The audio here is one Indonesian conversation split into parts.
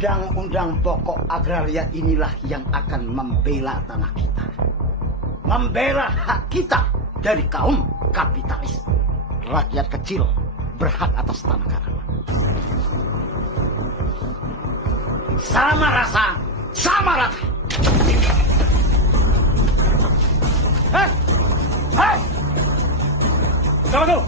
Undang-undang pokok agraria inilah yang akan membela tanah kita. Membela hak kita dari kaum kapitalis. Rakyat kecil berhak atas tanah kanan. Sama rasa, sama rata. Hei! Hei! Siapa tuh?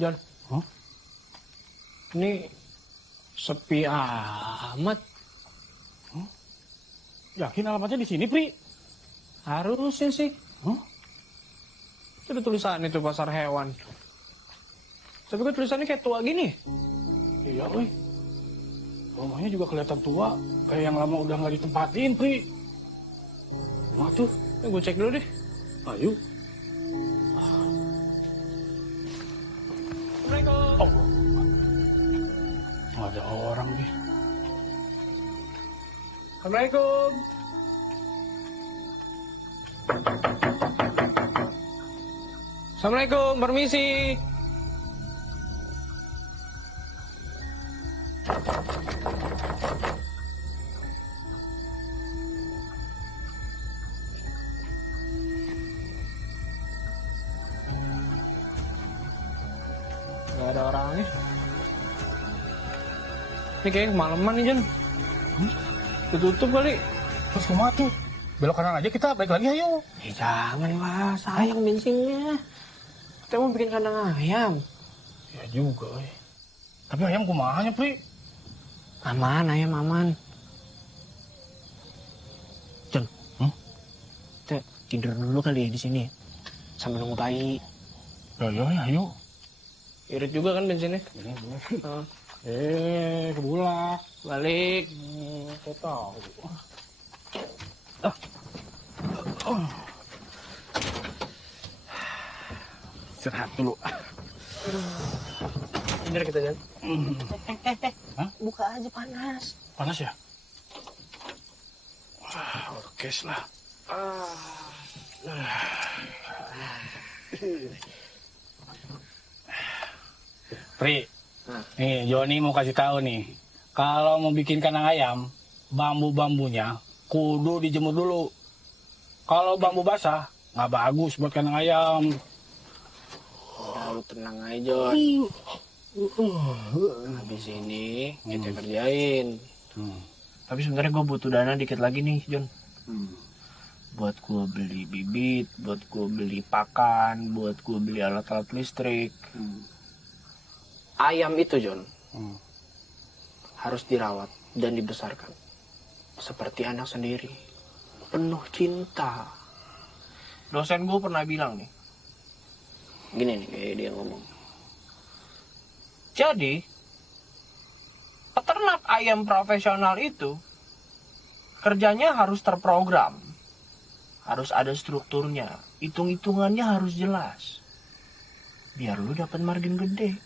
Jan, ini sepi amat. Yakin alamatnya di sini, Pri? Harusnya sih. Itu ada tulisan itu pasar hewan. Tapi kok tulisannya kayak tua gini? Iya, wih. Rumahnya juga kelihatan tua, kayak yang lama udah nggak ditempatin, Pri. Rumah tuh. Gue cek dulu deh. Ayo. Assalamualaikum. Oh. Nggak ada orang nih. Assalamualaikum. Assalamualaikum, permisi. Gak ada orangnya. Ini kayaknya kemalaman nih, Jan. Tutup kali. Terus kemana tuh? Belok kanan aja kita, balik lagi ayo. Jangan lah, sayang bensinnya. Kita mau bikin kandang ayam. Ya juga, tapi ayam kumahanya, Pri. Aman, ayam aman. Jan, kita tidur dulu kali ya di sini. Sambil nunggu tai. Ya, ayo. Irit juga kan bensinnya? Kebulak. Balik. Saya tahu. Istirahat dulu. Tidur kita, Jan. Buka aja, panas. Panas ya? Orkes lah. Pri, Nih, Joni mau kasih tahu nih. Kalau mau bikin kandang ayam, bambu-bambunya kudu dijemur dulu. Kalau bambu basah, nggak bagus buat kandang ayam. Udah lu tenang aja, Jon. Habis ini kita kerjain. Tapi sebenarnya gue butuh dana dikit lagi nih, Jon. Buat gue beli bibit, buat gue beli pakan, buat gue beli alat-alat listrik. Ayam itu, Jon, harus dirawat dan dibesarkan seperti anak sendiri, penuh cinta. Dosen gue pernah bilang nih, gini nih kayak dia ngomong. Jadi, peternak ayam profesional itu kerjanya harus terprogram, harus ada strukturnya, hitung-hitungannya harus jelas, biar lu dapat margin gede.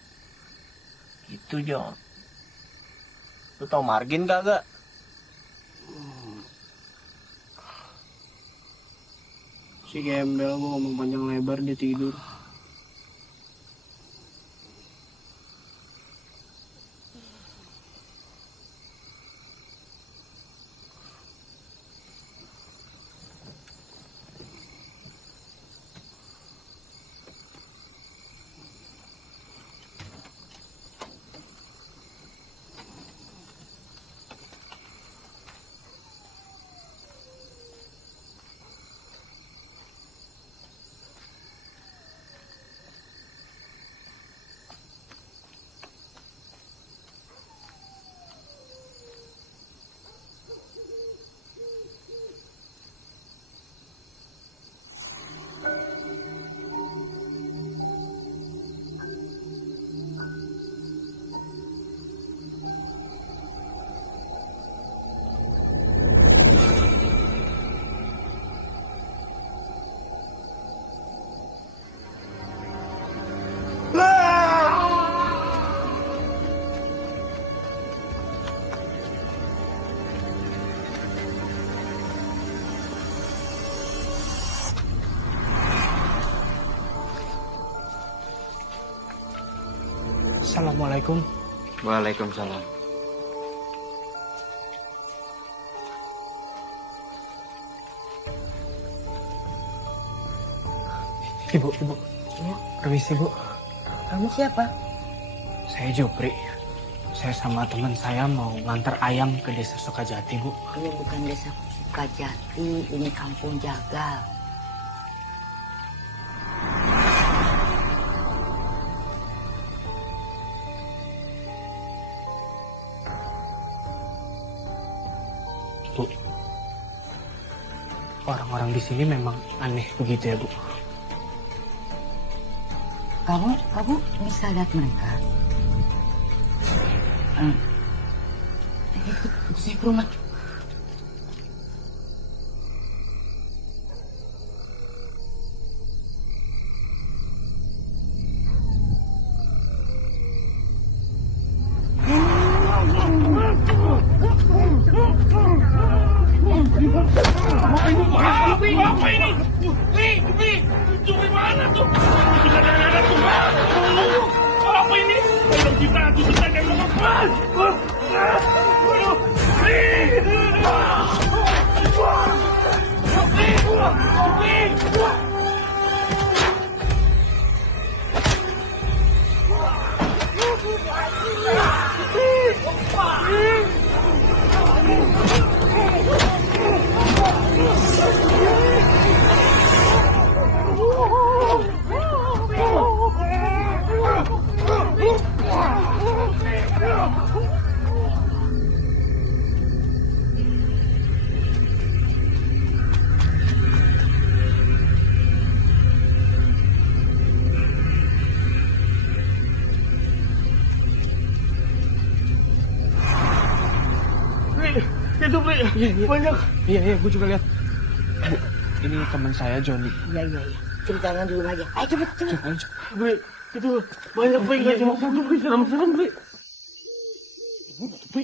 Gitu, Jon. Lu tau margin kagak? Si gembel gua ngomong panjang lebar dia tidur. Assalamualaikum. Waalaikumsalam. Ibu. Permisi, Bu. Kamu siapa? Saya Jupri. Saya sama teman saya mau ngantar ayam ke desa Sukajati, Bu. Ini bukan desa Sukajati, ini kampung Jagal. Bu, orang-orang di sini memang aneh begitu ya, Bu? Kamu bisa lihat mereka? Ikut saya ke rumah. Apa ini? Jupri mana tuh? Sudah ada tuh. Apa ini? Ayo kita yang lepas. Itu, Pri. Banyak. Iya, gue juga lihat. Bu, ini teman saya, Joni. Iya. Ceritanya dulu aja. Ayo cepet. Pri, itu banyak, Pri. Gak cuma satu, Pri. Serem-serem, Pri. Pri,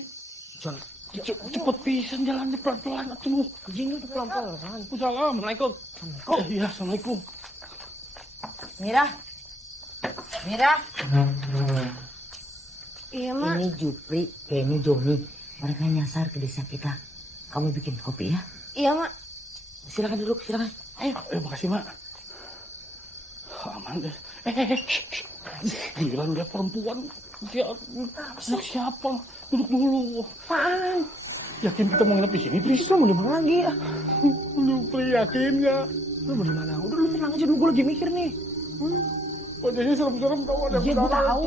cepet pisan jalannya pelan-pelan. Atuh. Jinnya udah pelan-pelan. Assalamualaikum. Iya, Assalamualaikum. Mira. Iya, Mak. Ini Jupri, ini Joni. Mereka nyasar ke desa kita. Kamu bikin kopi ya? Iya, Mak. Silakan duduk, silakan. Ayo. Makasih, Mak. Aman deh. Gila, udah perempuan. Dia anak siapa? Duduk dulu. Apaan? Yakin kita mau nginep di sini, Pris? Mau di mana lagi ya? Lu yakin nggak? Lu mau di mana? Udah lu tenang aja dulu, gue lagi mikir nih. Wajahnya serem-serem tau ada. Iya, gue tahu.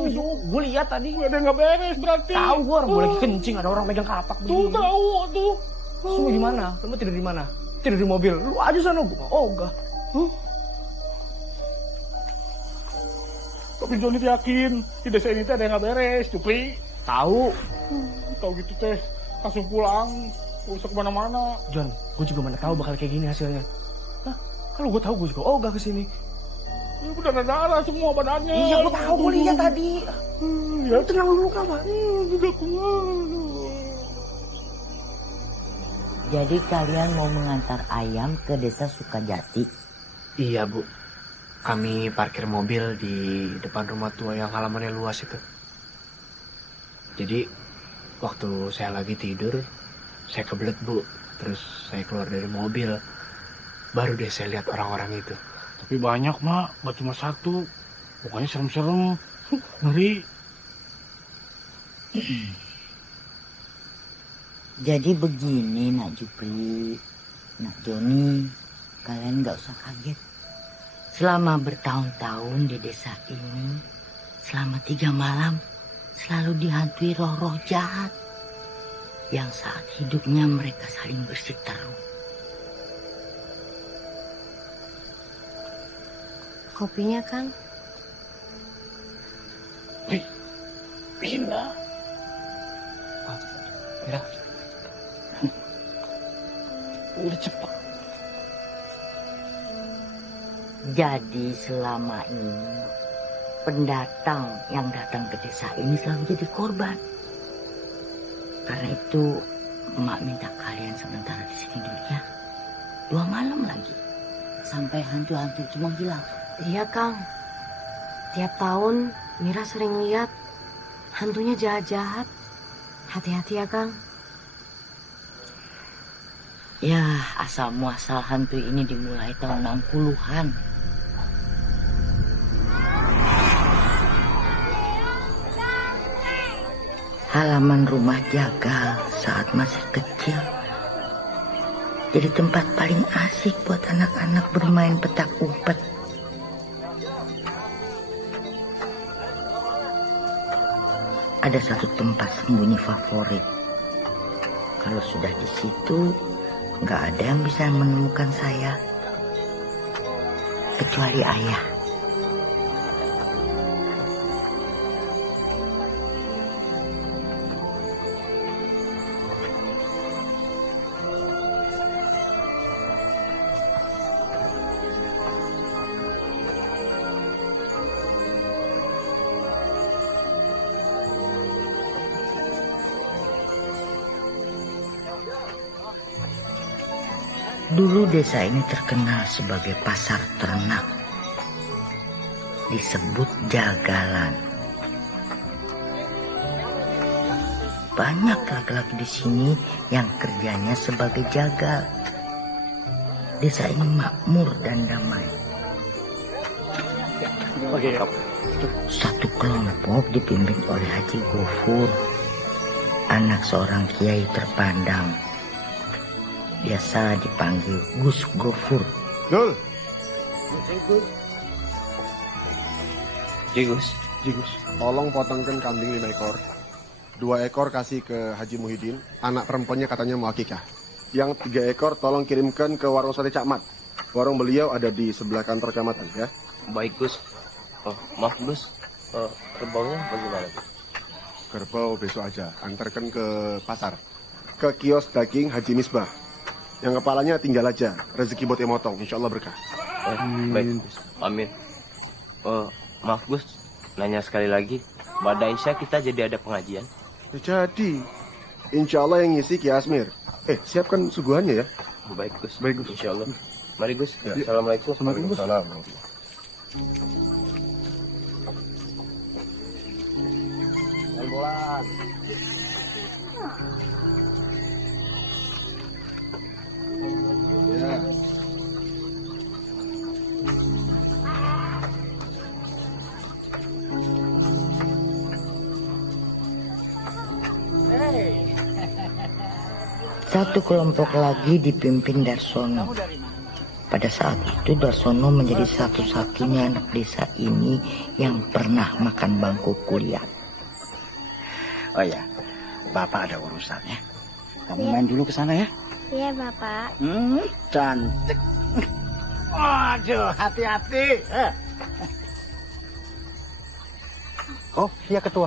Gue lihat tadi. Ada yang nggak beres berarti. Tahu gue orang gue lagi kencing, ada orang megang kapak begini. Tuh tahu tuh. Semua di mana? Lu tidur di mana? Tidur di mobil. Lu aja sana gue. Oh enggak. Tapi Joni yakin di desa ini ada yang nggak beres, Jupri. Tahu. Tahu gitu teh, langsung pulang, gak usah kemana-mana. John, gue juga mana tahu bakal kayak gini hasilnya. Hah? Kalau gue tahu gue juga ogah kesini. Ya berdarah-darah semua badannya. Iya, gue tahu, gue lihat tadi. Ya Lu tenang dulu kawan. Udah kuat. Jadi kalian mau mengantar ayam ke desa Sukajati? Iya, Bu. Kami parkir mobil di depan rumah tua yang halamannya luas itu. Jadi, waktu saya lagi tidur, saya kebelet, Bu. Terus saya keluar dari mobil. Baru deh saya lihat orang-orang itu. Tapi banyak, Mak. Gak cuma satu. Pokoknya serem-serem. Ngeri. Jadi begini, Nak Jupri, Nak Joni, kalian gak usah kaget. Selama bertahun-tahun di desa ini, selama 3 malam, selalu dihantui roh-roh jahat. Yang saat hidupnya mereka saling bersiteru. Kopinya kan? Pindah. Ya. Udah cepat. Jadi selama ini pendatang yang datang ke desa ini selalu jadi korban. Karena itu emak minta kalian sementara di sini dulu ya. 2 malam lagi sampai hantu-hantu itu menghilang. Iya Kang. Tiap tahun Mira sering lihat hantunya jahat-jahat. Hati-hati ya Kang. Ya asal muasal hantu ini dimulai tahun 60-an. Halaman rumah jagal saat masih kecil jadi tempat paling asik buat anak-anak bermain petak umpet. Ada satu tempat sembunyi favorit. Kalau sudah di situ, nggak ada yang bisa menemukan saya kecuali ayah. Dulu desa ini terkenal sebagai pasar ternak. Disebut jagalan. Banyak laki-laki di sini yang kerjanya sebagai jagal. Desa ini makmur dan damai. Satu kelompok dipimpin oleh Haji Gofur, anak seorang kiai terpandang. Biasa dipanggil Gus Gofur. Dul. Jigus. Tolong potongkan kambing 5 ekor. 2 ekor kasih ke Haji Muhyiddin. Anak perempuannya katanya mau akikah. Yang 3 ekor tolong kirimkan ke warung sate Cak Mat. Warung beliau ada di sebelah kantor kecamatan ya. Baik Gus. Oh, maaf Gus. Kerbaunya bagaimana? Kerbau besok aja. Antarkan ke pasar. Ke kios daging Haji Misbah. Yang kepalanya tinggal aja. Rezeki buat yang motong. Insya Allah berkah. Baik Gus. Amin. Maaf Gus. Nanya sekali lagi. Pada Isya kita jadi ada pengajian. Jadi. Insya Allah yang ngisi Ki Asmir. Siapkan suguhannya ya. Baik Gus. Baik Gus. Insya Allah. Mari Gus. Ya. Assalamualaikum. Assalamualaikum. jebolan. Ya. Satu kelompok lagi dipimpin Darsono. Pada saat itu Darsono menjadi satu-satunya anak desa ini yang pernah makan bangku kuliah. Oh ya, Bapak ada urusannya. Kamu main dulu ke sana ya. Iya, Bapak. Cantik. Aduh, hati-hati. Oh, iya Ketua.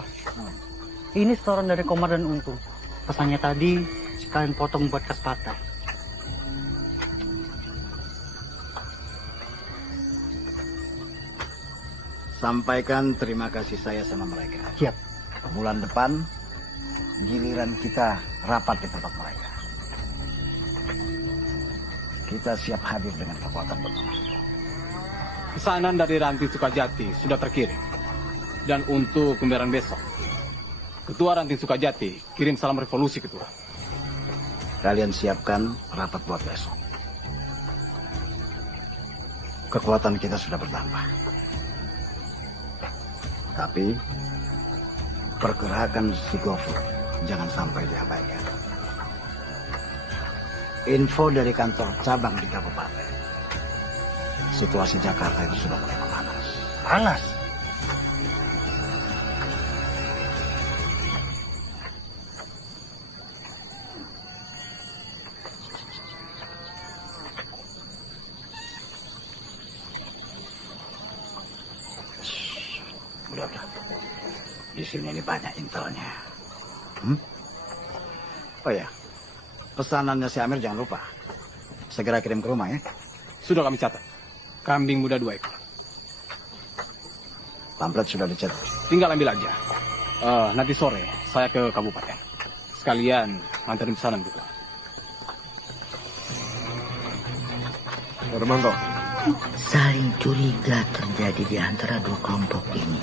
Ini setoran dari Komar dan Untung. Pesannya tadi, sekalian potong buat kas patah. Sampaikan terima kasih saya sama mereka. Siap. Bulan depan, giliran kita rapat di tempat mereka. Kita siap hadir dengan kekuatan penuh. Pesanan dari Ranti Sukajati sudah terkirim. Dan untuk pembayaran besok, Ketua Ranti Sukajati kirim salam revolusi, Ketua. Kalian siapkan rapat buat besok. Kekuatan kita sudah bertambah. Tapi pergerakan si Gofur jangan sampai diabaikan. Info dari kantor cabang di kabupaten. Situasi Jakarta itu sudah mulai memanas. Panas. Udah. Di sini ini banyak intelnya. Oh ya, pesanannya si Amir jangan lupa. Segera kirim ke rumah ya. Sudah kami catat. Kambing muda 2 ekor. Pamflet sudah dicetak. Tinggal ambil aja. Nanti sore saya ke kabupaten. Sekalian nganterin pesanan, gitu. Hermanto. Saling curiga terjadi di antara dua kelompok ini.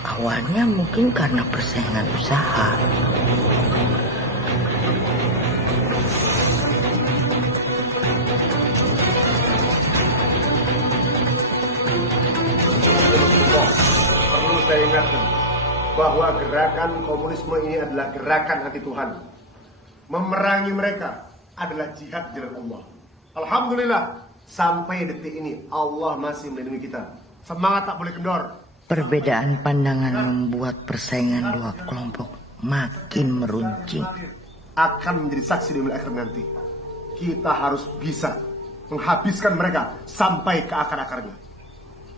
Awalnya mungkin karena persaingan usaha. Perlu saya ingatkan bahwa gerakan komunisme ini adalah gerakan anti Tuhan. Memerangi mereka adalah jihad di jalan Allah. Alhamdulillah, sampai detik ini Allah masih melindungi kita. Semangat tak boleh kendor. Perbedaan pandangan membuat persaingan dua kelompok makin meruncing. Akan menjadi saksi di akhir nanti. Kita harus bisa menghabiskan mereka sampai ke akar-akarnya.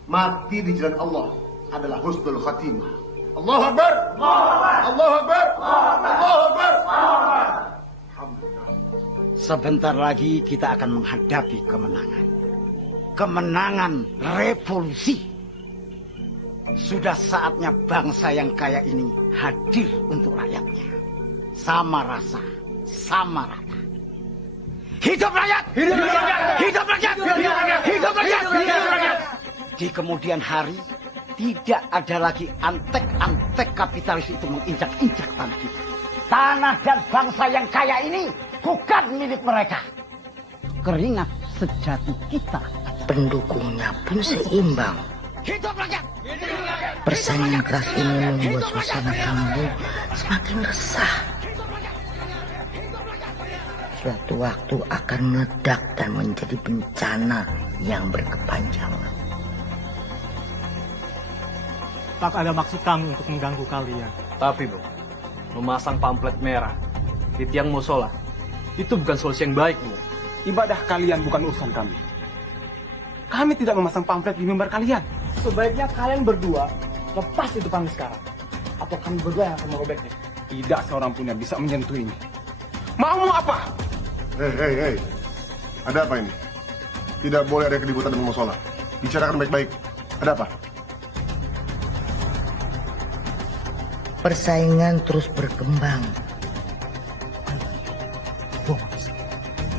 Mati di jalan Allah adalah husnul khatimah. Allahu Akbar! Allahu Akbar! Allahu Akbar! Sebentar lagi kita akan menghadapi kemenangan. Kemenangan revolusi. Sudah saatnya bangsa yang kaya ini hadir untuk rakyatnya. Sama rasa, sama rata. Hidup rakyat! Hidup rakyat! Hidup rakyat! Hidup rakyat! Hidup rakyat! Di kemudian hari, tidak ada lagi antek-antek kapitalis itu menginjak-injak tanah kita. Tanah dan bangsa yang kaya ini bukan milik mereka. Keringat sejati kita. Pendukungnya pun seimbang. Hidup rakyat! Persaingan keras ini membuat suasana kampung semakin resah. Suatu waktu akan meledak dan menjadi bencana yang berkepanjangan. Tak ada maksud kami untuk mengganggu kalian. Tapi, Bro, memasang pamflet merah di tiang musola itu bukan solusi yang baik, Bro. Ibadah kalian bukan urusan kami. Kami tidak memasang pamflet di mimbar kalian. Sebaiknya kalian berdua lepas itu panggung sekarang. Atau kami berdua yang akan merobeknya. Tidak seorang pun yang bisa menyentuh ini. Mau apa? Hei. Ada apa ini? Tidak boleh ada keributan dengan musola. Bicarakan baik-baik. Ada apa? Persaingan terus berkembang.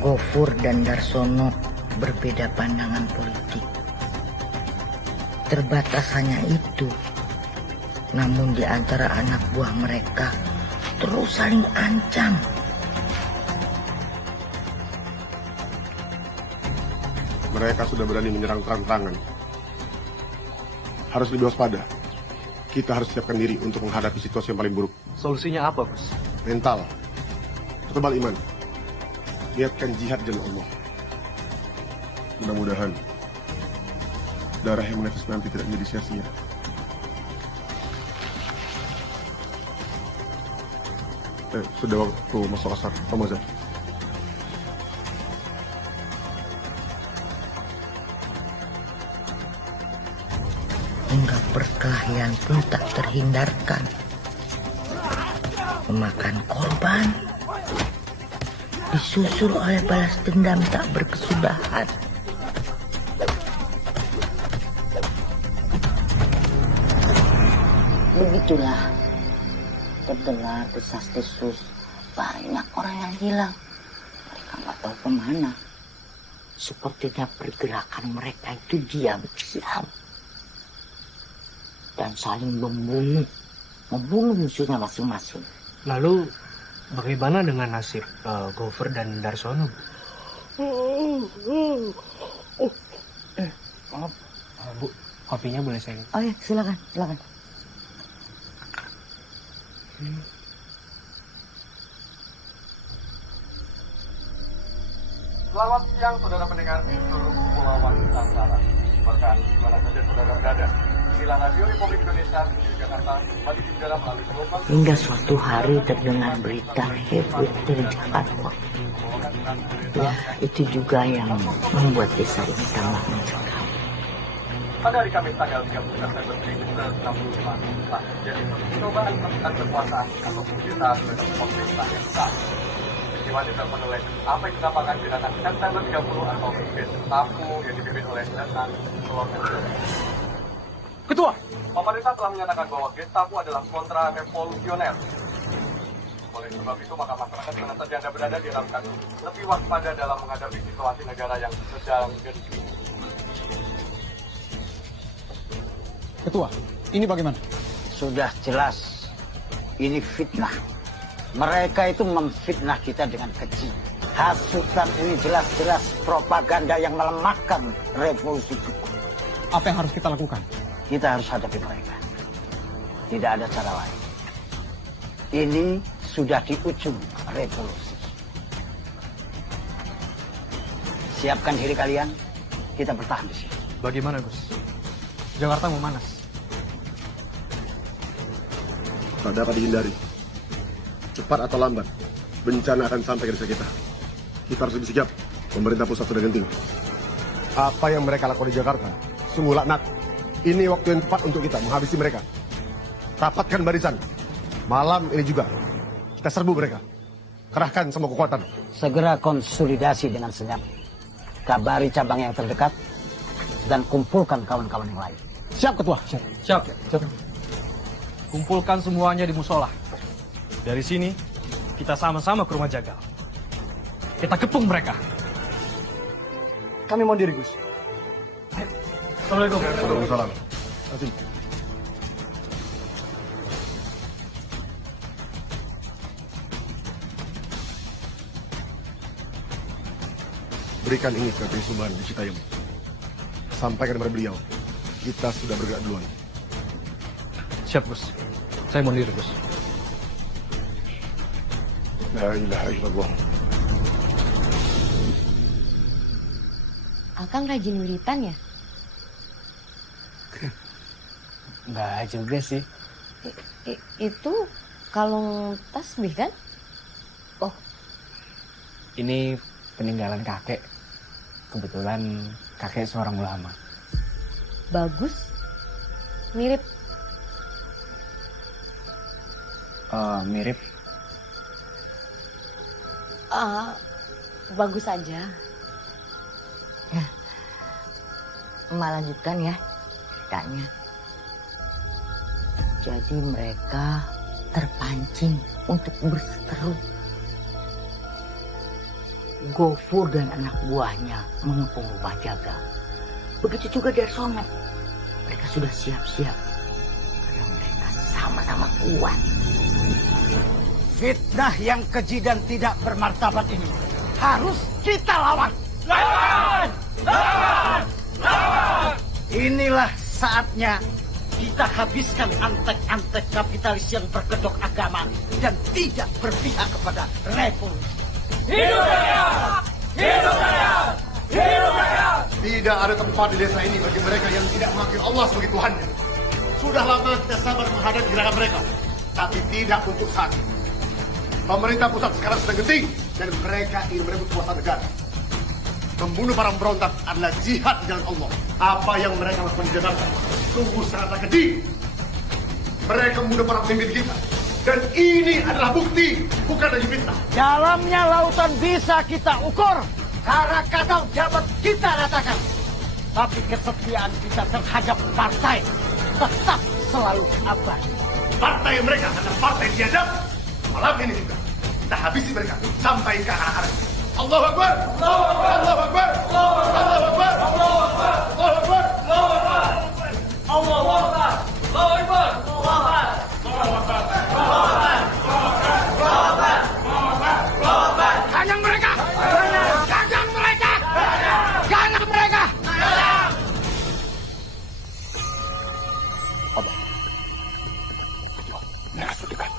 Gofur dan Darsono berbeda pandangan politik. Terbatas hanya itu. Namun di antara anak buah mereka terus saling ancam. Mereka sudah berani menyerang terang-terangan. Harus lebih waspada. Kita harus siapkan diri untuk menghadapi situasi yang paling buruk. Solusinya apa, Gus? Mental. Tebal iman. Niatkan jihad jalan Allah. Mudah-mudahan darah yang menetes nanti tidak menjadi sia-sia. Sudah waktu masuk asar, Pak Mazhar. Hingga perkelahian pun tak terhindarkan. Memakan korban, disusul oleh balas dendam tak berkesudahan. Begitulah, terdengar desas-desus, banyak orang yang hilang. Mereka nggak tahu kemana. Sepertinya pergerakan mereka itu diam dan saling membunuh musuhnya masing-masing. Lalu bagaimana dengan nasib Gofur dan Darsono? Maaf, Bu, kopinya boleh saya? Oh ya, silakan. Selamat siang saudara pendengar di seluruh kepulauan Nusantara. Bahkan di mana saja saudara berada. Inilah Radio Republik Indonesia di Jakarta kembali diudara melalui gelombang. Hingga suatu hari terdengar berita heboh dari Jakarta. Ya, itu juga yang membuat desa ini tambah mencekam. Pada hari Kamis tanggal 30 September 1965 telah terjadi percobaan menekan kekuasaan atau kudeta sebagai pemerintah yang sah. Peristiwa dilakukan oleh apa yang dinamakan gerakan September 30 atau Gestapo yang dipimpin oleh Letnan Kolonel. Ketua, pemerintah telah menyatakan bahwa Gestapo adalah kontra-revolusioner. Oleh sebab itu, maka masyarakat mana saja Anda berada diharapkan lebih waspada dalam menghadapi situasi negara yang sedang genting. Ketua, ini bagaimana? Sudah jelas, ini fitnah. Mereka itu memfitnah kita dengan keji. Hasutan ini jelas-jelas propaganda yang melemahkan revolusi kita. Apa yang harus kita lakukan? Kita harus hadapi mereka. Tidak ada cara lain. Ini sudah di ujung revolusi. Siapkan diri kalian, kita bertahan di sini. bagaimana Gus? Jakarta memanas. Tak dapat dihindari. Cepat atau lambat, bencana akan sampai ke desa kita. Kita harus lebih sigap. Pemerintah pusat sudah genting. Apa yang mereka lakukan di Jakarta sungguh laknat. Ini waktu yang tepat untuk kita menghabisi mereka. Rapatkan barisan. Malam ini juga kita serbu mereka. Kerahkan semua kekuatan. Segera konsolidasi dengan senyap. Kabari cabang yang terdekat dan kumpulkan kawan-kawan yang lain. Siap, Ketua. Siap. Kumpulkan semuanya di musola. Dari sini, kita sama-sama ke rumah jagal. Kita kepung mereka. Kami mau diri, Gus. Assalamualaikum. Waalaikumsalam. Berikan ini ke Trisuban di Citayam. Sampaikan kepada beliau, kita sudah bergerak duluan. Siap, Gus. Saya mau diri, Gus. La ilaha illallah. Akang rajin wiritan ya? Enggak juga sih. Itu kalung tasbih kan? Oh, ini peninggalan kakek. Kebetulan kakek seorang ulama. Bagus. Mirip. Mirip. Bagus aja. Emak lanjutkan ya ceritanya. Jadi mereka terpancing untuk berseteru. Gofur dan anak buahnya mengepung rumah jaga. Begitu juga Darsono. Mereka sudah siap-siap. Karena mereka sama-sama kuat. Fitnah yang keji dan tidak bermartabat ini harus kita lawan. Lawan! Lawan! Lawan! Inilah saatnya kita habiskan antek-antek kapitalis yang berkedok agama dan tidak berpihak kepada revolusi. Hidup raya! Hidup raya! Hidup raya! Tidak ada tempat di desa ini bagi mereka yang tidak mengakui Allah sebagai Tuhannya. Sudah lama kita sabar menghadapi gerakan mereka, tapi tidak untuk saat ini. Pemerintah pusat sekarang sedang genting dan mereka ingin merebut kuasa negara. Membunuh para pemberontak adalah jihad di jalan Allah. Apa yang mereka lakukan di Jakarta sungguh sangatlah keji. Mereka membunuh para pemimpin kita. Dan ini adalah bukti, bukan lagi fitnah. Dalamnya lautan bisa kita ukur karena kadang dapat kita ratakan. Tapi kesetiaan kita terhadap partai tetap selalu abadi. Partai mereka adalah partai biadab. Malam ini juga kita habisi mereka sampai ke akar-akar. Allahu Akbar! Allahu Akbar! Allahu Akbar! Allahu Akbar! Allahu Akbar! Allahu Akbar! Allahu Akbar! Allahu Akbar! Allahu Akbar! Allahu Akbar! Allahu Akbar! Allahu Akbar! Allahu Akbar! Allahu Akbar! Ganyang mereka! Ganyang mereka! Ganyang mereka! Abah. Mereka sudah dekat.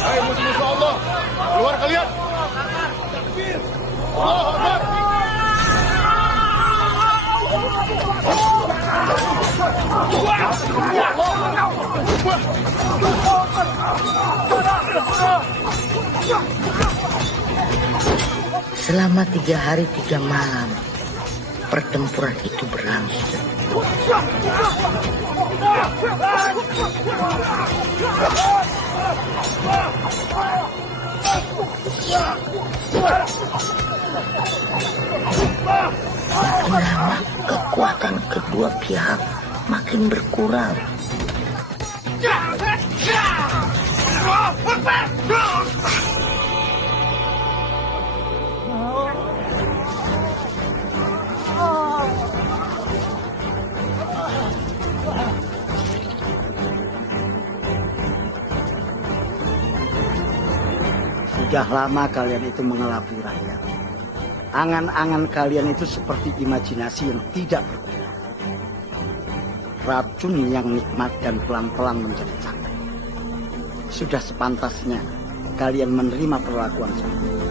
Hai musuh-musuh Allah, keluar kalian. Allahu Akbar. Selama 3 hari 3 malam, pertempuran itu berlangsung. Makin lama, kekuatan kedua pihak makin berkurang. Sudah lama kalian itu mengelabui rakyat. Angan-angan kalian itu seperti imajinasi yang tidak berguna. Racun yang nikmat dan pelan-pelan menjadi capek. Sudah sepantasnya kalian menerima perlakuan seperti itu.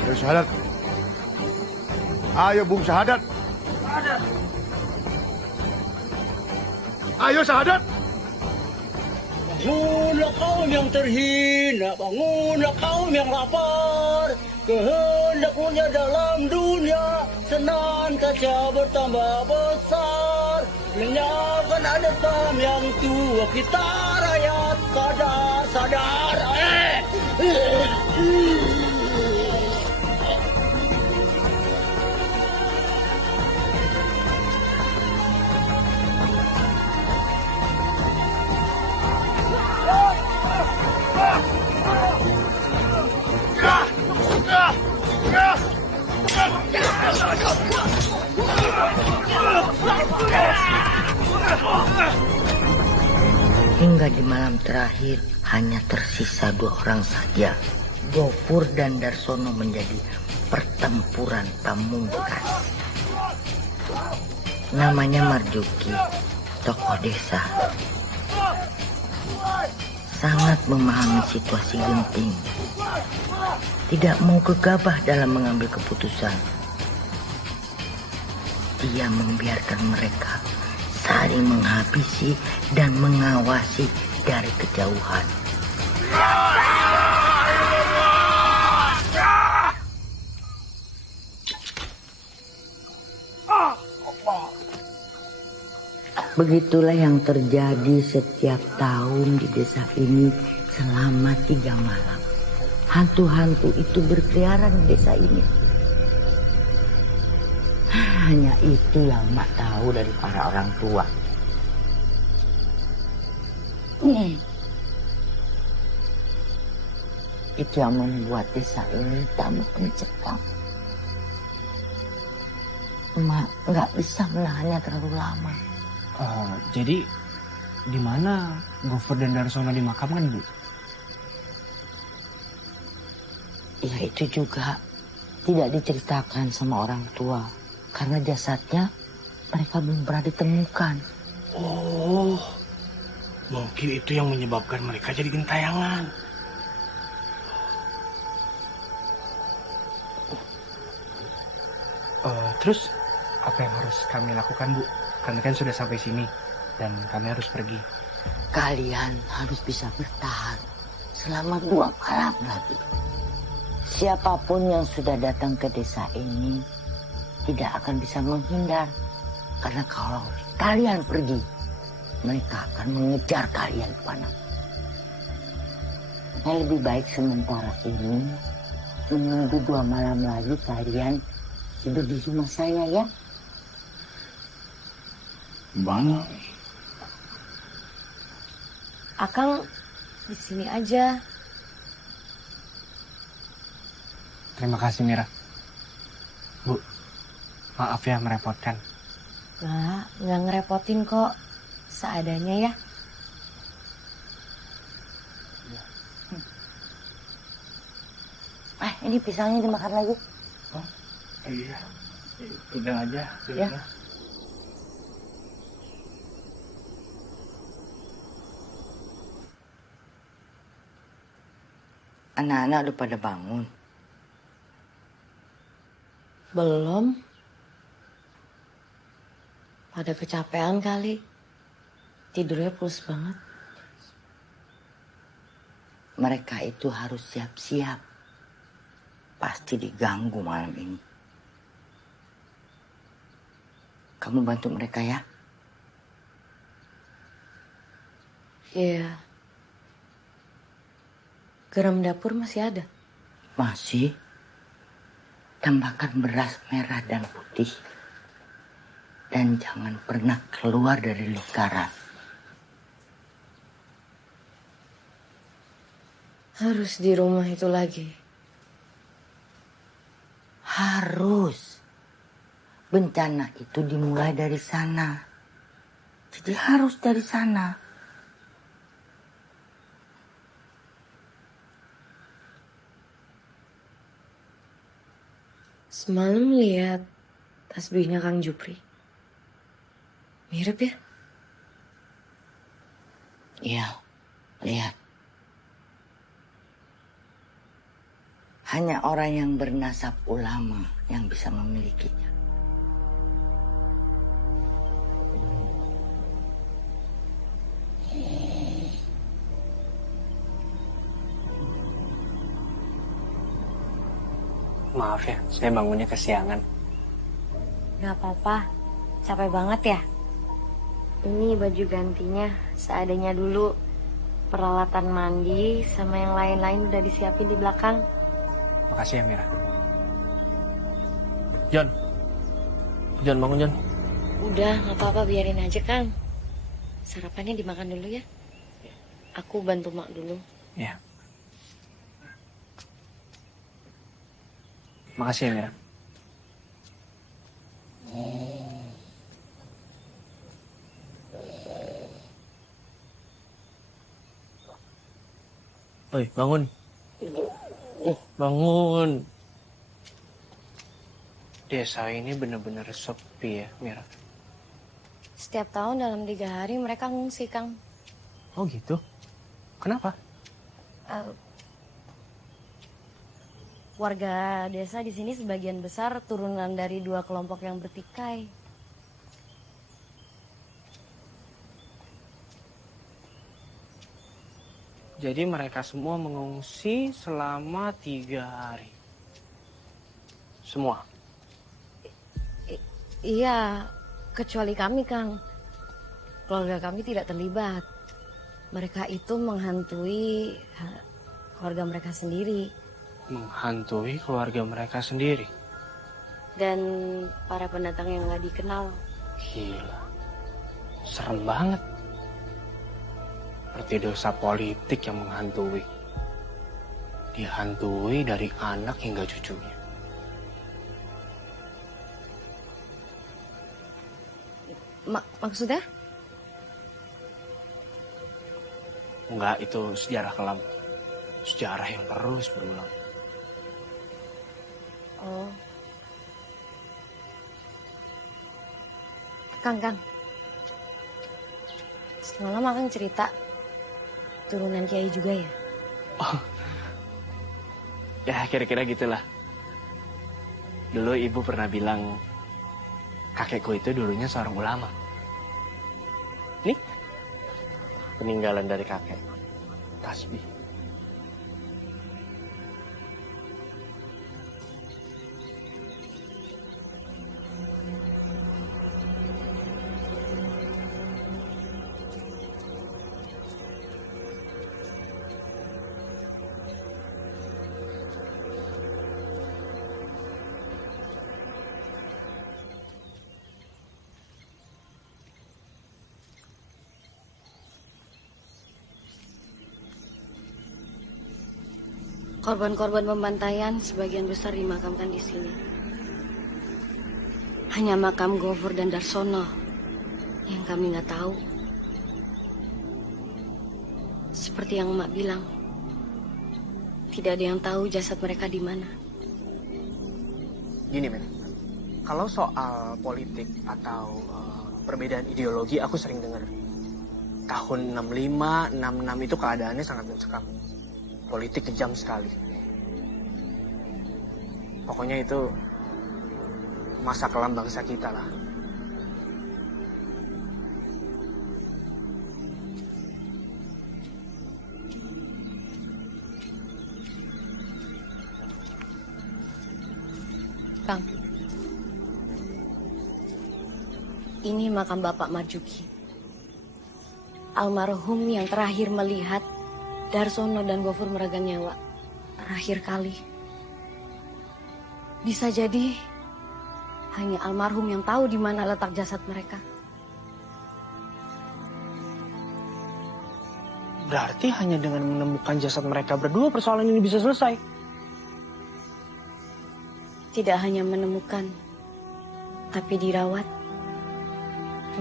Ayo syahadat. Ayo bung syahadat. Ayo syahadat. Bangunlah kaum yang terhina, bangunlah kaum yang lapar. Kehendaknya dalam dunia senantiasa bertambah besar. Lenyapkan adab yang tua kita rakyat sadar. Hingga di malam terakhir hanya tersisa 2 orang saja. Gofur dan Darsono menjadi pertempuran pamungkas. Namanya Marjuki, tokoh desa. Sangat memahami situasi genting. Tidak mau gegabah dalam mengambil keputusan. Dia membiarkan mereka saling menghabisi dan mengawasi dari kejauhan. Begitulah yang terjadi setiap tahun di desa ini selama 3 malam. Hantu-hantu itu berkeliaran di desa ini. Hanya itu yang Mak tahu dari para orang tua. Itu yang membuat desa ini tambah mencekam. Mak nggak bisa menahannya terlalu lama. Jadi di mana Gover dan Darsono dimakamkan, Bu? Ya itu juga tidak diceritakan sama orang tua karena jasadnya mereka belum pernah ditemukan. Oh, mungkin itu yang menyebabkan mereka jadi gentayangan. Terus apa yang harus kami lakukan, Bu? Kami kan sudah sampai sini dan kami harus pergi. Kalian harus bisa bertahan selama 2 malam lagi. Siapapun yang sudah datang ke desa ini tidak akan bisa menghindar. Karena kalau kalian pergi, mereka akan mengejar kalian kemana. Nah, lebih baik sementara ini menunggu 2 malam lagi kalian tidur di rumah saya ya. Mana? Akang di sini aja. Terima kasih, Mira. Bu, maaf ya merepotkan. Nggak ngerepotin kok. Seadanya ya. Ini pisangnya dimakan lagi. Oh, iya. Pegang aja. Ya. Anak-anak udah pada bangun. Belum. Pada kecapean kali. Tidurnya pulas banget. Mereka itu harus siap-siap. Pasti diganggu malam ini. Kamu bantu mereka ya? Iya. Garam dapur masih ada? Masih. Tambahkan beras merah dan putih. Dan jangan pernah keluar dari lingkaran. Harus di rumah itu lagi. Harus. Bencana itu dimulai dari sana. Jadi harus dari sana. Semalam lihat tasbihnya Kang Jupri. Mirip ya? Iya, lihat. Hanya orang yang bernasab ulama yang bisa memilikinya. Maaf ya, saya bangunnya kesiangan. Gak apa-apa, capek banget ya. Ini baju gantinya seadanya dulu. Peralatan mandi sama yang lain-lain udah disiapin di belakang. Makasih ya, Mira. John. John, bangun, John. Udah, gak apa-apa, biarin aja, Kang. Sarapannya dimakan dulu ya. Aku bantu Mak dulu. Iya. Makasih ya, Mira. Oi, bangun. Bangun. Desa ini benar-benar sepi ya, Mira. Setiap tahun dalam 3 hari mereka ngungsi, Kang. Oh gitu? Kenapa? Warga desa di sini sebagian besar turunan dari 2 kelompok yang bertikai. Jadi mereka semua mengungsi selama 3 hari. Semua? Iya, kecuali kami, Kang. keluarga kami tidak terlibat. Mereka itu menghantui keluarga mereka sendiri. Menghantui keluarga mereka sendiri? Dan para pendatang yang nggak dikenal. Gila, serem banget. Seperti dosa politik yang menghantui. Dihantui dari anak hingga cucunya. Maksudnya? Enggak, itu sejarah kelam. Sejarah yang terus berulang. Oh. Kang. Semalam Akang cerita turunan Kiai juga ya? Oh. Ya, kira-kira gitulah. Dulu ibu pernah bilang, kakekku itu dulunya seorang ulama. Nih, peninggalan dari kakek. Tasbih. Korban-korban pembantaian sebagian besar dimakamkan di sini. Hanya makam Gofur dan Darsono yang kami nggak tahu. Seperti yang Emak bilang, tidak ada yang tahu jasad mereka di mana. Gini, Men. Kalau soal politik atau perbedaan ideologi, aku sering dengar. Tahun 65, 66 itu keadaannya sangat mencekam. Politik kejam sekali. Pokoknya itu masa kelam bangsa kita lah. Kang, ini makam Bapak Marjuki. Almarhum yang terakhir melihat Darsono dan Gofur meregang nyawa terakhir kali. Bisa jadi hanya almarhum yang tahu di mana letak jasad mereka. Berarti hanya dengan menemukan jasad mereka berdua persoalan ini bisa selesai. Tidak hanya menemukan, tapi dirawat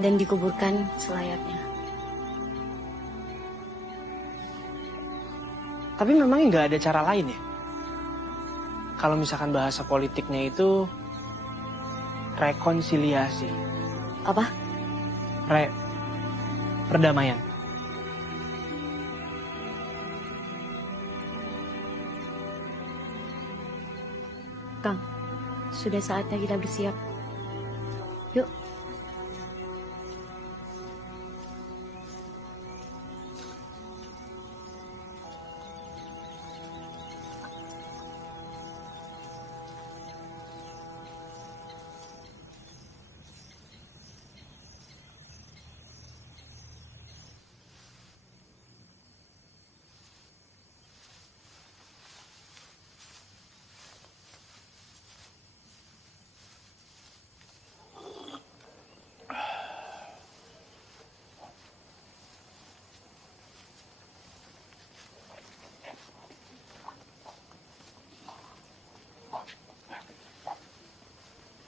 dan dikuburkan selayaknya. Tapi memang nggak ada cara lain ya? Kalau misalkan bahasa politiknya itu rekonsiliasi. Apa? Perdamaian. Kang, sudah saatnya kita bersiap. Yuk.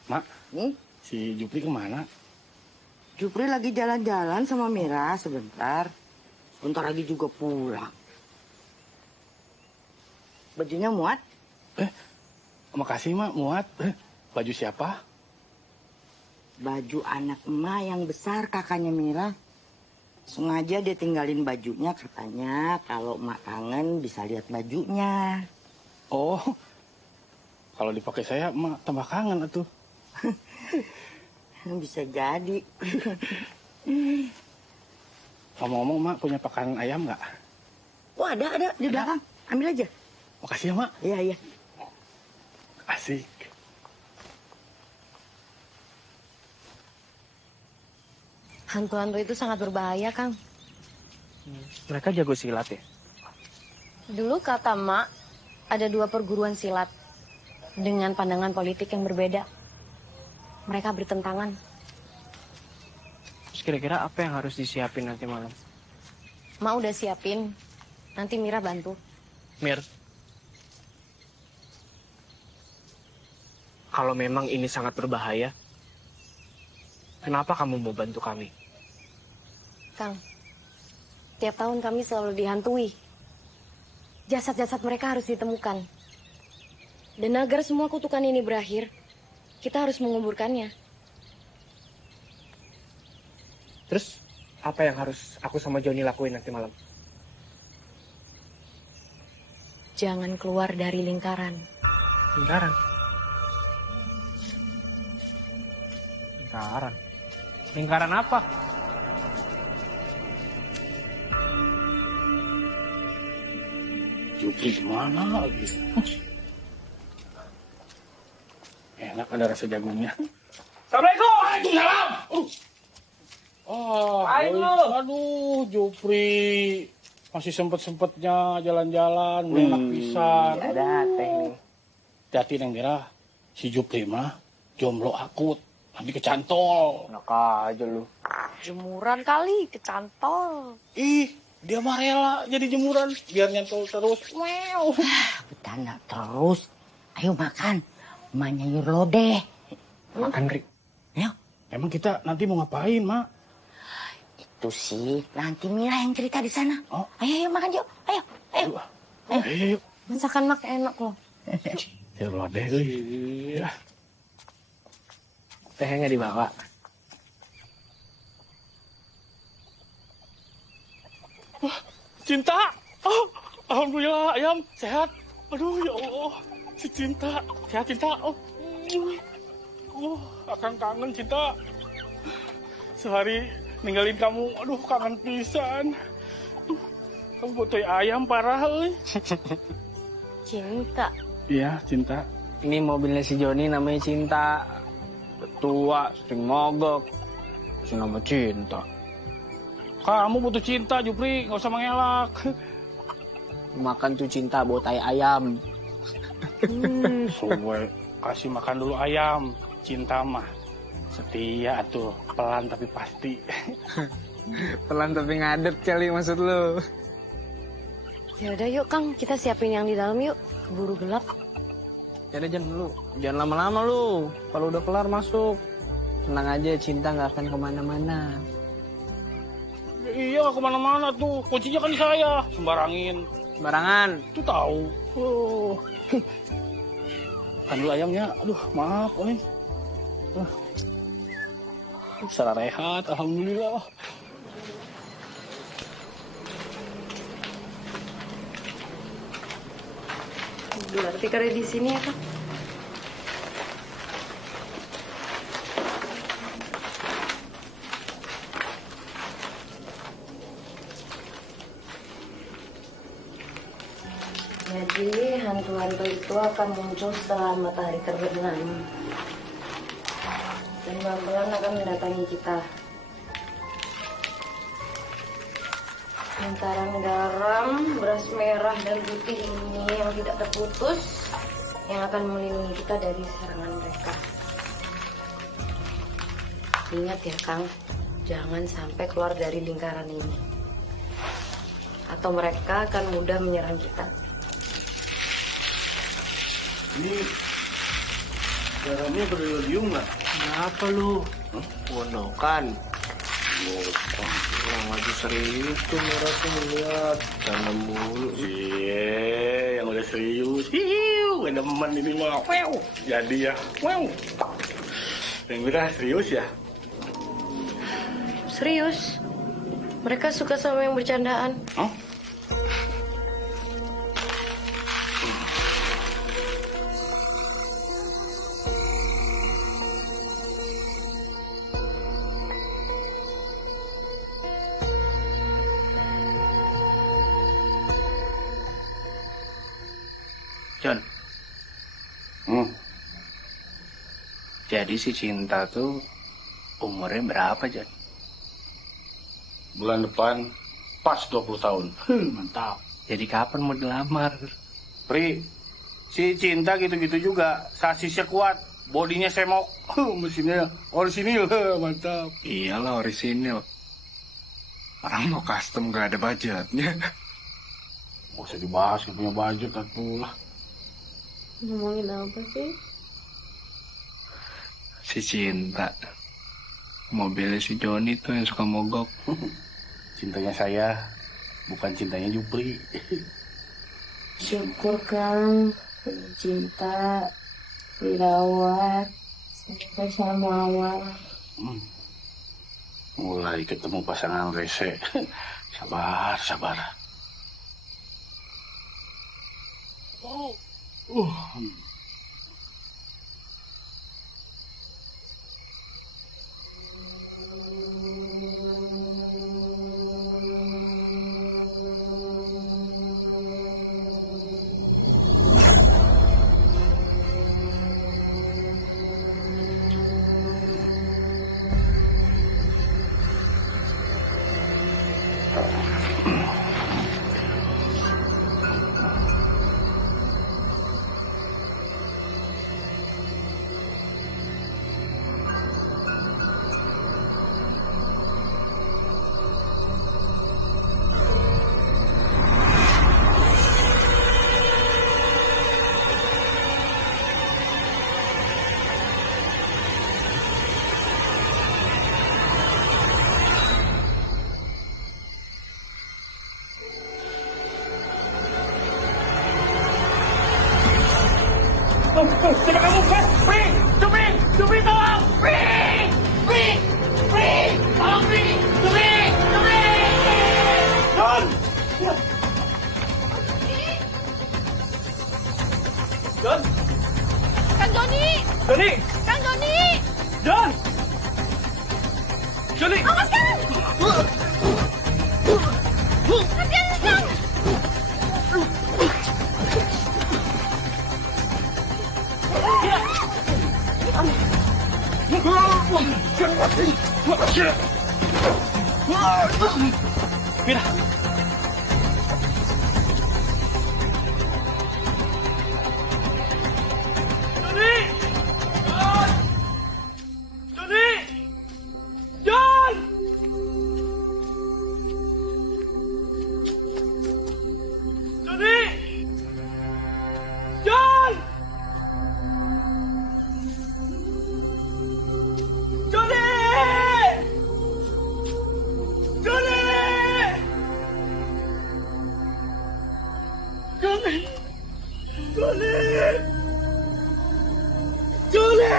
Mak, si Jupri kemana? Jupri lagi jalan-jalan sama Mira sebentar. Sebentar lagi juga pulang. Bajunya muat? Makasih, Mak, muat. Baju siapa? Baju anak emak yang besar, kakaknya Mira. Sengaja dia tinggalin bajunya, katanya kalau emak kangen bisa lihat bajunya. Oh, kalau dipakai saya, emak tambah kangen atuh. Bisa jadi. Ngomong-ngomong, Mak, punya pakan ayam nggak? Oh, ada di belakang. Ambil aja. Makasih ya, Mak. Iya. Asik. Hantu-hantu itu sangat berbahaya, Kang. Mereka jago silat ya? Dulu kata Mak, ada 2 perguruan silat dengan pandangan politik yang berbeda. Mereka bertentangan. Terus kira-kira apa yang harus disiapin nanti malam? Mak udah siapin, nanti Mira bantu. Mir, kalau memang ini sangat berbahaya, kenapa kamu mau bantu kami? Kang, tiap tahun kami selalu dihantui. Jasad-jasad mereka harus ditemukan. Dan agar semua kutukan ini berakhir, kita harus menguburkannya. Terus, apa yang harus aku sama Joni lakuin nanti malam? Jangan keluar dari lingkaran. Lingkaran? Lingkaran? Lingkaran apa? Jupri gimana lagi? Enak ada rasa jagungnya. Assalamualaikum. Waalaikumsalam. Oh, aduh, Jupri masih sempet-sempetnya jalan-jalan, enak pisan. Ada teh nih. Hati Neng Mira, si Jupri mah jomblo akut, nanti kecantol. Enak aja lu. Jemuran kali, kecantol. Ih, dia mah rela jadi jemuran, biar nyantol terus. Wow. Bercanda terus. Ayo makan. Emak nyayur lodeh. Makan, Rik. Ayo. Emang kita nanti mau ngapain, Mak? Itu sih, nanti Mira yang cerita di sana. Oh. Ayo makan yuk. Ayo. Ayo. Masakan Mak enak loh. Ya lodeh, iya. Tehnya dibawa. Cinta. Oh, alhamdulillah, ayam sehat. Aduh, ya Allah. Si Cinta. Sehat, Cinta. Akan kangen, Cinta. Sehari ninggalin kamu. Aduh, kangen pisan. Kamu butuh ayam parah, euy. Cinta. Iya, Cinta. Ini mobilnya si Joni namanya Cinta. Tua, sering mogok. Si nama Cinta. Kamu butuh cinta, Jupri. Nggak usah mengelak. Makan tuh Cinta buat ayam. Sowe, kasih makan dulu ayam. Cinta mah setia tuh, pelan tapi pasti. Pelan tapi ngadet kali maksud lu. Ya udah yuk Kang, kita siapin yang di dalam yuk. Keburu gelap. Jadi jangan lama-lama lu. Kalau udah kelar masuk. Tenang aja, Cinta nggak akan kemana-mana. Iya, nggak kemana-mana tuh. Kuncinya kan di saya. Sembarangin. Sembarangan. Itu tahu. Kan dulu ayamnya. Aduh, maaf, Oin. Salah rehat, alhamdulillah. Berarti karena di sini ya Kang. Jadi hantu-hantu itu akan muncul setelah matahari terbenam dan pelan-pelan akan mendatangi kita. Lingkaran garam, beras merah dan putih ini yang tidak terputus yang akan melindungi kita dari serangan mereka. Ingat ya Kang, jangan sampai keluar dari lingkaran ini, atau mereka akan mudah menyerang kita. Ini garamnya berlium nggak? Kenapa lu? Pondokan. Yang lagi serius tuh merah tuh lihat. Canda mulu. Iya, yang udah serius. Hiu, demen ini mah. Wow. Jadi ya. Wow. Yang Mira serius ya? Serius? Mereka suka sama yang bercandaan. Hah? John. Jadi si Cinta tuh umurnya berapa, John? Bulan depan pas 20 tahun. Mantap. Jadi kapan mau dilamar? Pri, si Cinta gitu-gitu juga. Sasisnya kuat, bodinya semok. Mesinnya orisinil. Mantap. Iyalah orisinil. Orang mau custom gak ada budgetnya. Gak usah dibahas, gak punya budget atuh lah. Ngomongin apa sih? Si Cinta. Mobilnya si Joni tuh yang suka mogok. Cintanya saya, bukan cintanya Jupri. Syukur Kang, Cinta, dirawat, sampai sama awal. Mulai ketemu pasangan rese. Sabar, sabar. Siapa kamu? Pri! Jupri! Jupri tolong! Pri! Pri! Pri! Tolong Pri! Jupri! Jupri! John! John! Kang Joni! Joni! Kang Joni! John! Joni! Awas Kang! Hati-hati Kang! Mira. Joni! John! Joni! John! Joni! John! Joni! Joni! Joni! Joni! Joni!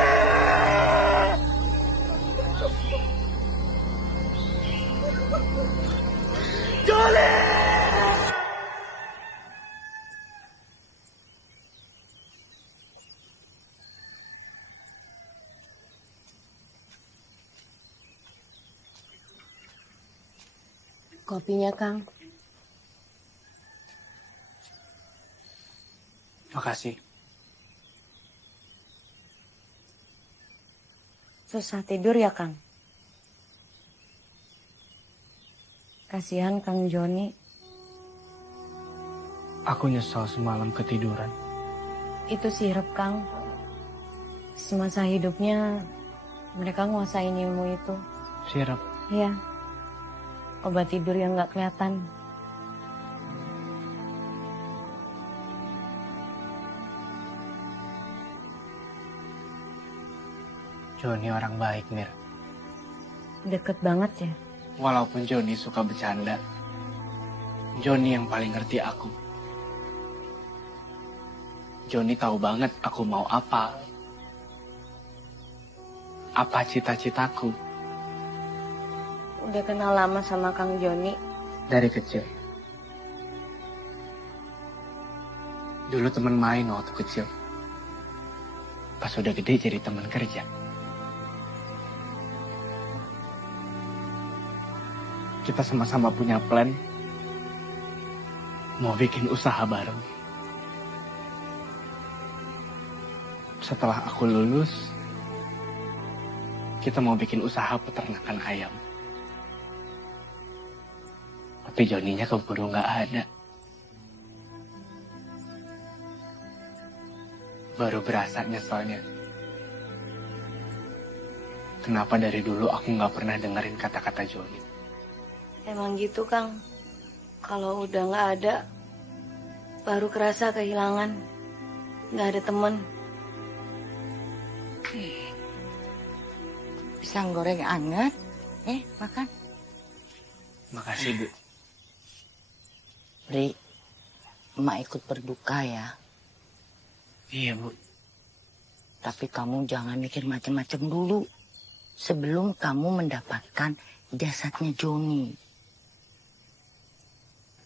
Joni! Kopinya Kang. Makasih. Susah tidur ya Kang? Kasihan Kang Joni. Aku nyesal semalam ketiduran. Itu sirep Kang. Semasa hidupnya mereka nguasain ilmu itu. Sirap. Iya. Obat tidur yang nggak kelihatan. Joni orang baik, Mir. Deket banget ya. Walaupun Joni suka bercanda, Joni yang paling ngerti aku. Joni tahu banget aku mau apa. Apa cita-citaku. Udah kenal lama sama Kang Joni. Dari kecil. Dulu teman main waktu kecil. Pas udah gede jadi teman kerja. Kita sama-sama punya plan. Mau bikin usaha bareng. Setelah aku lulus, kita mau bikin usaha peternakan ayam. Tapi Joninya keburu nggak ada. Baru berasa nyeselnya. Kenapa dari dulu aku nggak pernah dengerin kata-kata Joni? Emang gitu, Kang. Kalau udah nggak ada, baru kerasa kehilangan. Nggak ada temen. Pisang goreng anget. Makan. Makasih, Bu. Ri, emak ikut berduka ya. Iya, Bu. Tapi kamu jangan mikir macam-macam dulu. Sebelum kamu mendapatkan jasadnya Joni.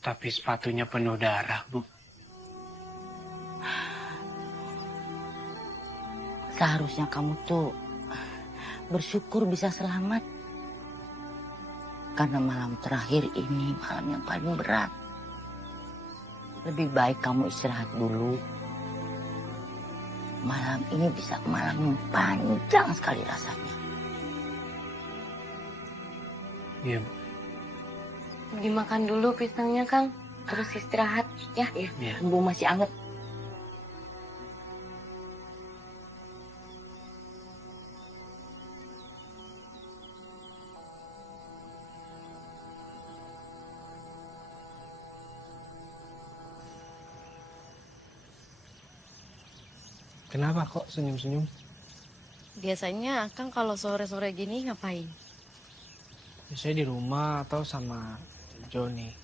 Tapi sepatunya penuh darah, Bu. Seharusnya kamu tuh bersyukur bisa selamat. Karena malam terakhir ini malam yang paling berat. Lebih baik kamu istirahat dulu. Malam ini bisa malam yang panjang sekali rasanya. Iya. Dimakan dulu pisangnya, Kang. Terus istirahat, ya. Iya. Mumpung masih anget. Kenapa kok senyum-senyum? Biasanya Kang kalau sore-sore gini ngapain? Biasanya di rumah atau sama Joni.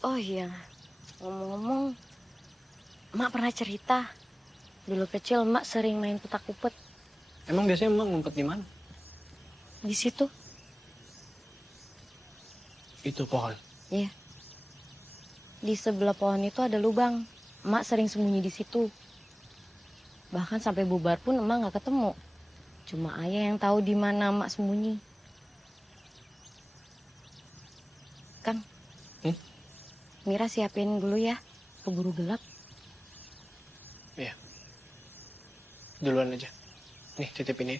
Oh iya, ngomong-ngomong, Mak pernah cerita. Dulu kecil Mak sering main petak umpet. Emang biasanya Mak ngumpet di mana? Di situ. Itu pohon. Iya. Di sebelah pohon itu ada lubang. Mak sering sembunyi di situ. Bahkan sampai bubar pun Emak nggak ketemu. Cuma Ayah yang tahu di mana Mak sembunyi. Kang, Mira siapin dulu ya, keburu gelap. Iya. Duluan aja. Nih, titip ini.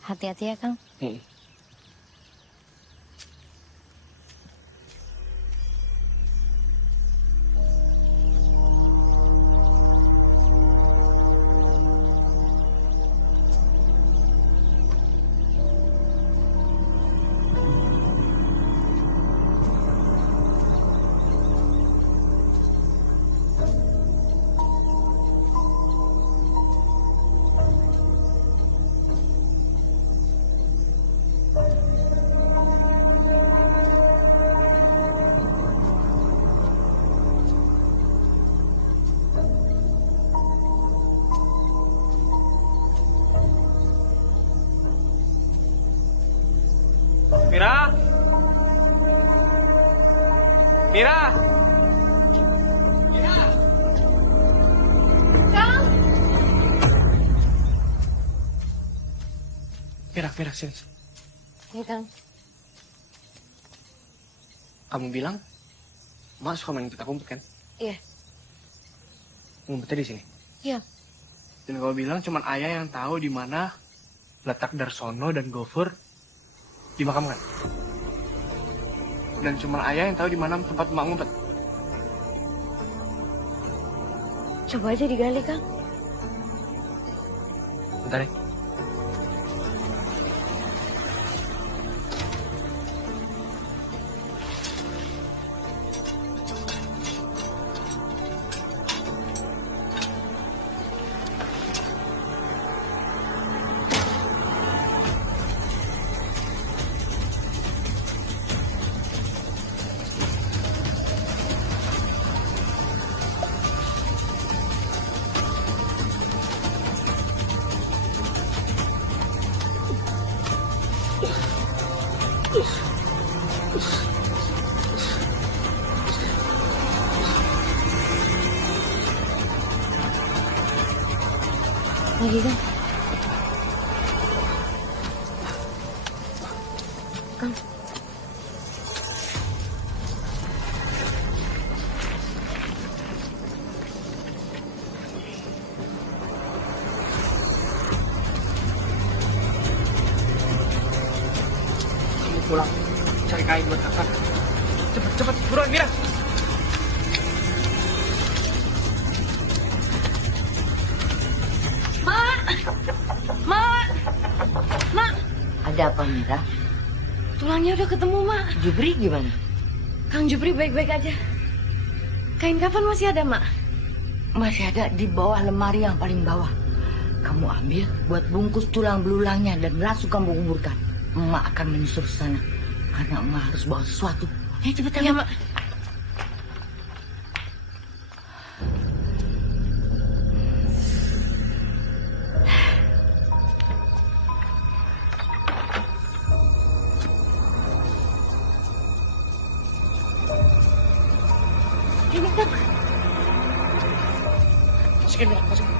Hati-hati ya, Kang. Mira! Mira! Kang! Mira, sini. Iya, Kang. Kamu bilang, Mak suka main petak umpet kan? Iya. Ngumpetnya di sini. Iya. Dan kamu bilang cuman Ayah yang tahu di mana letak Darsono dan Gofur dimakamkan. Dan cuma Ayah yang tahu di mana tempat Mak ngumpet. Coba aja digali, Kang. Bentar ya. Lagi, Kang. Kang. pulang cari kain buat kakak. Cepet, buruan Mira. Mak. Ada apa, Mira? Tulangnya udah ketemu, Mak. Jupri gimana? Kang Jupri baik-baik aja. Kain kafan masih ada, Mak? Masih ada di bawah lemari yang paling bawah. Kamu ambil buat bungkus tulang belulangnya dan langsung kamu kuburkan. Emak akan menyusul ke sana. Karena emak harus bawa sesuatu. Cepetan. Ya, Mak. Masukin, Mira, masukin.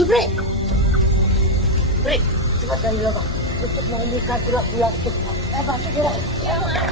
Jupri! Jupri, cepetan dulu, Pak. Untuk membuka tulang bulan itu. Pak, segera. Ya, Pak.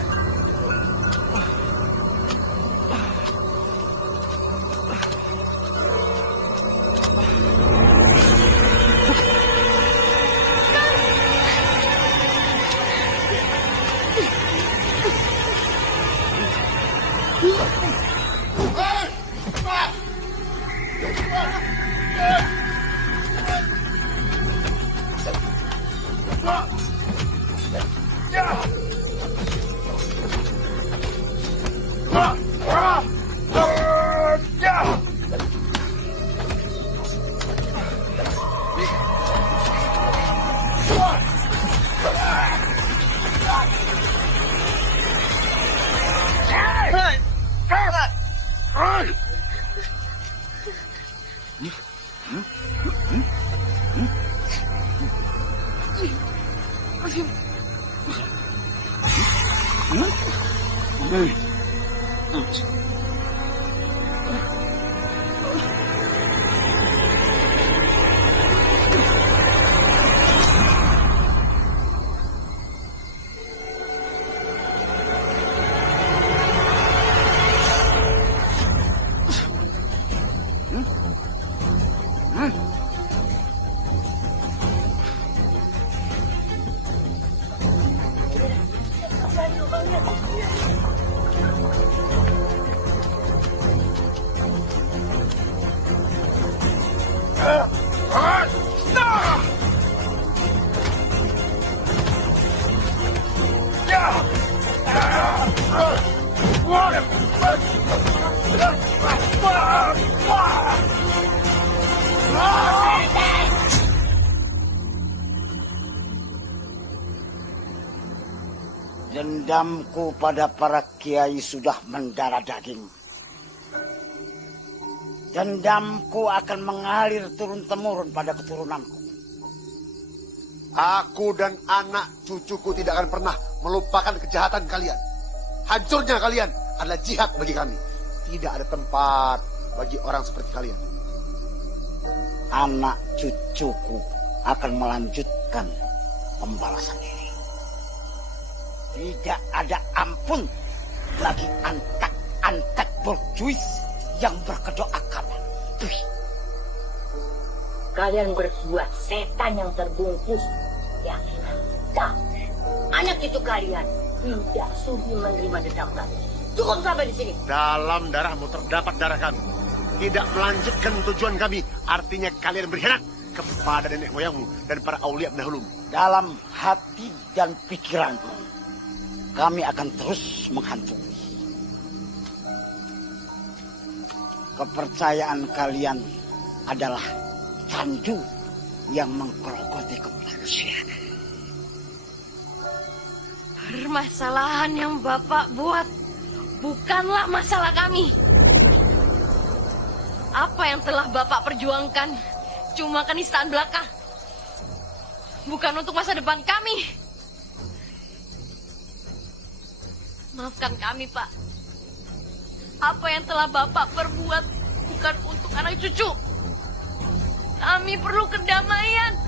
Dendamku pada para kiai sudah mendarah daging. Dendamku akan mengalir turun-temurun pada keturunanku. Aku dan anak cucuku tidak akan pernah melupakan kejahatan kalian. Hancurnya kalian adalah jihad bagi kami. Tidak ada tempat bagi orang seperti kalian. Anak cucuku akan melanjutkan pembalasan ini. Tidak ada ampun bagi antek-antek borjuis yang berkedok akaban. Kalian berbuat setan yang terbungkus. Yang anak cucu kalian tidak sudi menerima dendam lagi. Cukup sampai di sini. Dalam darahmu terdapat darah kami. Tidak melanjutkan tujuan kami. Artinya kalian berkhianat kepada nenek moyangmu dan para aulia pendahulumu. Dalam hati dan pikiranmu, kami akan terus menghantui. Kepercayaan kalian adalah candu yang menggerogoti kemanusiaan. Permasalahan yang Bapak buat bukanlah masalah kami. Apa yang telah Bapak perjuangkan cuma kenistaan belaka. Bukan untuk masa depan kami. Maafkan kami, Pak. Apa yang telah Bapak perbuat bukan untuk anak cucu. Kami perlu kedamaian.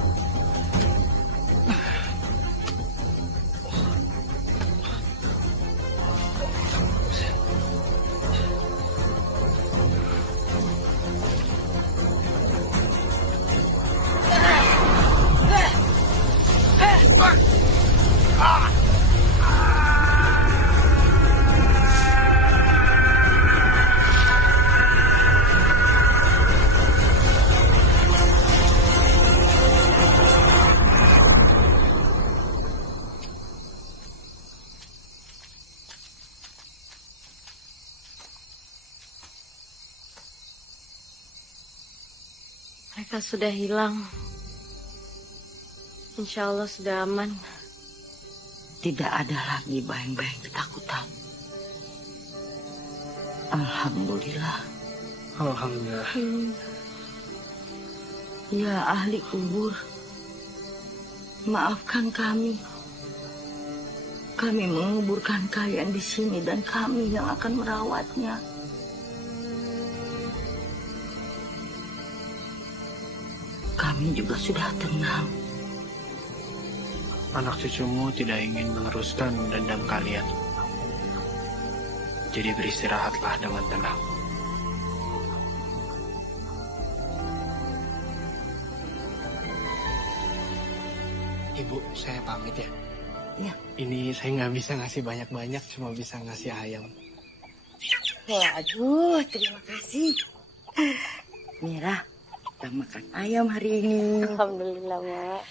Mereka sudah hilang. Insya Allah sudah aman. Tidak ada lagi bayang-bayang ketakutan. Alhamdulillah. Alhamdulillah. Ya ahli kubur, maafkan kami. Kami menguburkan kalian di sini dan kami yang akan merawatnya. Kami juga sudah tenang. Anak cucumu tidak ingin meneruskan dendam kalian. Jadi beristirahatlah dengan tenang. Ibu, saya pamit ya. Iya. Ini saya nggak bisa ngasih banyak-banyak, cuma bisa ngasih ayam. Waduh, terima kasih. Mira, kita makan ayam hari ini. Alhamdulillah, Mak.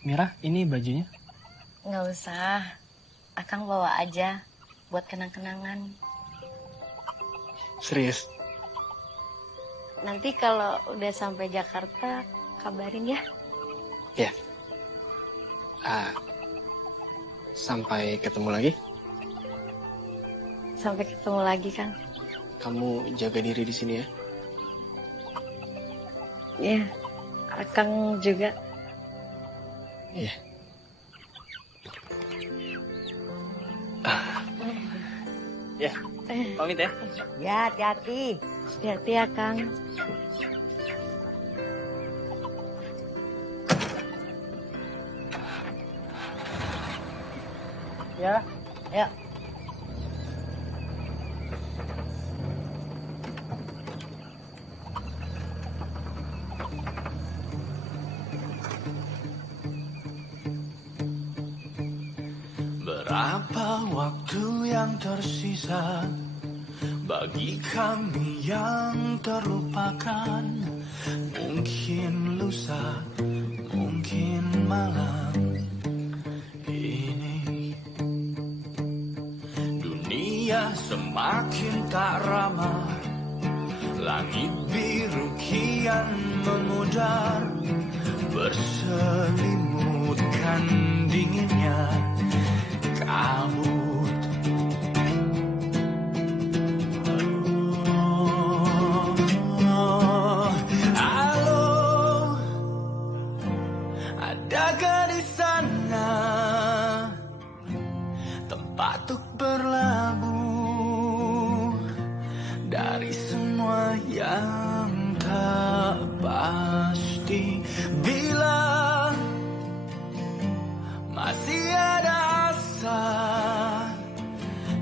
Mira, ini bajunya? Nggak usah. Akang bawa aja buat kenang-kenangan. Serius? Nanti kalau udah sampai Jakarta, kabarin ya. Ya. Sampai ketemu lagi? Sampai ketemu lagi, Kang. Kamu jaga diri di sini ya. Iya, Akang juga. Iya. Ya, pamit ya. Ya, hati-hati. Hati-hati ya, Kang. Ya. Ya. Berapa waktu yang tersisa bagi kami yang terlupakan? Mungkin lusa, mungkin malam ini. Dunia semakin tak ramah, langit biru kian memudar, berselimutkan dinginnya kabut. Halo, adakah di sana tempat untuk berlabuh dari semua yang tak pasti? Bila masih ada asa,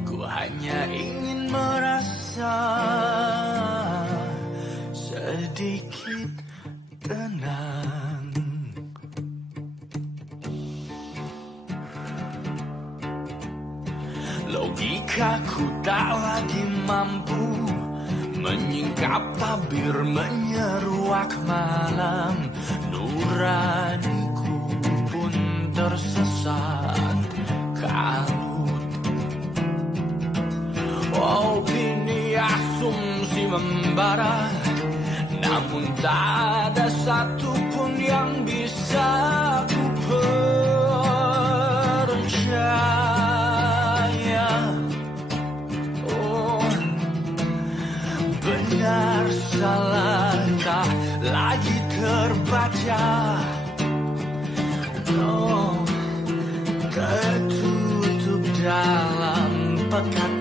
ku hanya ingin merasa sedikit tenang. Logikaku tak lagi mampu menyingkap tabir menyeruak malam, nuraniku pun tersesat kalut. Oh, kini asumsi membara, namun tak ada satupun yang bisa ku percaya. Oh, benar salah tak lagi terbaca. Oh, tertutup dalam pekat